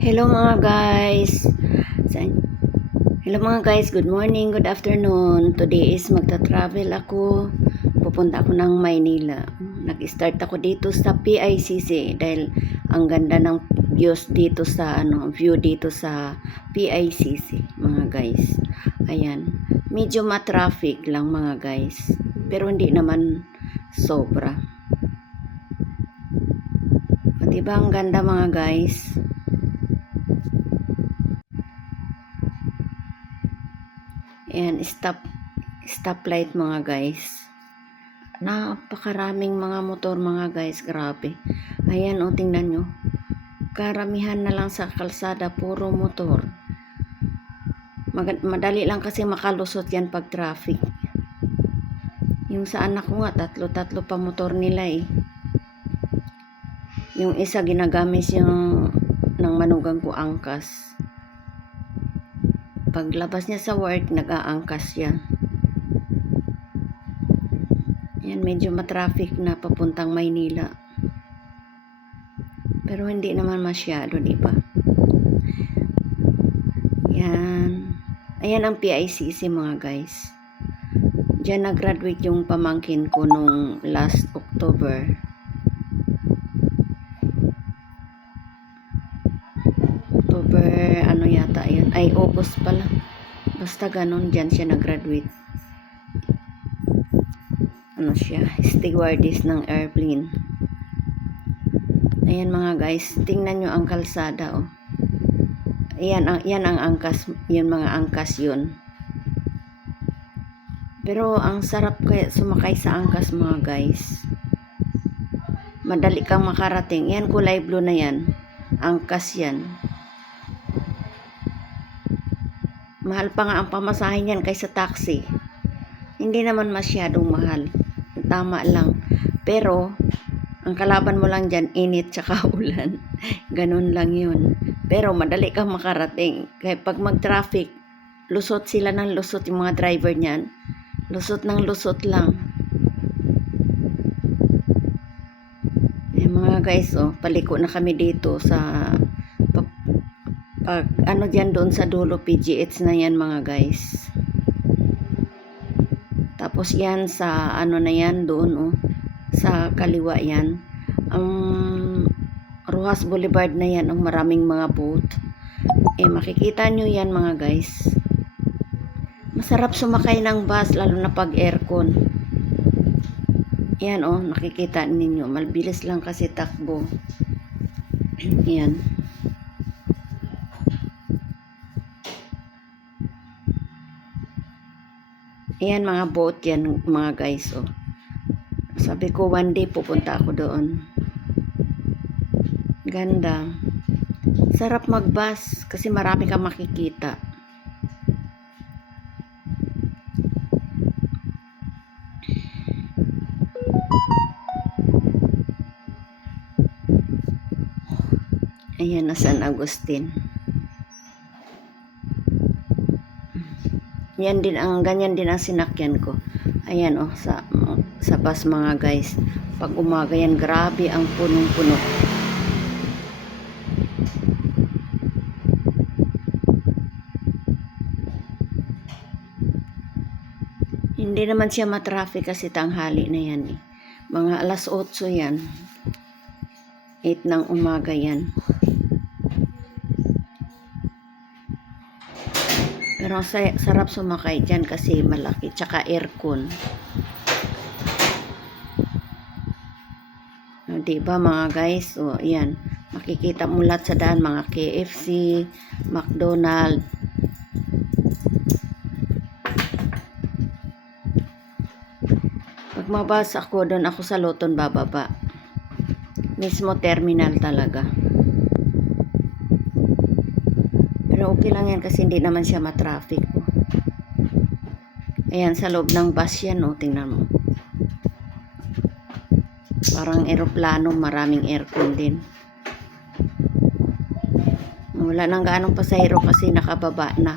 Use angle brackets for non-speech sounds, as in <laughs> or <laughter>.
Hello mga guys. Hello mga guys, good morning, good afternoon. Today is magta-travel ako. Pupunta ako ng Maynila. Nag-start ako dito sa PICC dahil ang ganda ng views dito sa ano, view dito sa PICC, mga guys. Ayan. Medyo ma-traffic lang mga guys. Pero hindi naman sobra. O, diba ang ganda mga guys? Ayan, stop, stoplight mga guys. Napakaraming mga motor mga guys, grabe. Ayan o, tingnan nyo. Karamihan na lang sa kalsada, puro motor. Mag- madali lang kasi makalusot yan pag traffic. Yung sa anak ko nga, tatlo-tatlo pa motor nila eh. Yung isa ginagamit yung ng manugang ko angkas. Paglabas niya sa work, nag-aangkas yan. Yan, medyo matraffic na papuntang Maynila. Pero hindi naman masyado, di ba? Yan. Ayan ang PICC mga guys. Diyan nag-graduate yung pamangkin ko nung last October. Ano yata yun? Ay, August pala. Basta ganun, dyan siya nag-graduate. Ano siya? Stewardess ng airplane. Ayan mga guys, tingnan nyo ang kalsada, oh. Ayan, ang, yan ang angkas, yan mga angkas yun. Pero ang sarap kaya sumakay sa angkas mga guys. Madali kang makarating. Yan kulay blue na yan. Angkas yan. Mahal pa nga ang pamasahe niyan kaysa taxi. Hindi naman masyadong mahal. Tama lang. Pero, ang kalaban mo lang dyan, init tsaka <laughs> ulan. Ganun lang yun. Pero madali kang makarating. Kaya pag mag-traffic, lusot sila ng lusot yung mga driver niyan. Lusot ng lusot lang. Eh, mga guys, oh, paliko na kami dito sa pag ano diyan doon sa dulo PGH na yan mga guys. Tapos yan sa ano na yan doon oh sa kaliwa yan. Ang Rojas Boulevard na yan ang maraming mga boat. Eh makikita nyo yan mga guys. Masarap sumakay ng bus lalo na pag aircon. Yan oh, nakikita ninyo. Malbilis lang kasi takbo. Yan. Ayan mga boat yan mga guys oh. Sabi ko one day pupunta ako doon. Ganda. Sarap magbus kasi marami kang makikita. Ayan na San Agustin. Yan din ang ganyan din ang sinakyan ko. Ayan oh sa sa bus mga guys. Pag umaga yan grabe ang punong-puno. Hindi naman siya matraffic kasi tanghali na yan eh. Mga alas 8 yan. 8 ng umaga yan. Pero sarap sumakay dyan kasi malaki. Tsaka aircon. O, diba mga guys? O, yan. Makikita mo lahat sa daan. Mga KFC, McDonald. Pag mabas ako, doon ako sa Loton bababa. Mismo terminal talaga. Pero okay lang yan kasi hindi naman siya matraffic. Ayan, sa loob ng bus yan, oh, tingnan mo. Parang eroplano, maraming aircon din. Wala nang gaanong pasahero kasi nakababa na.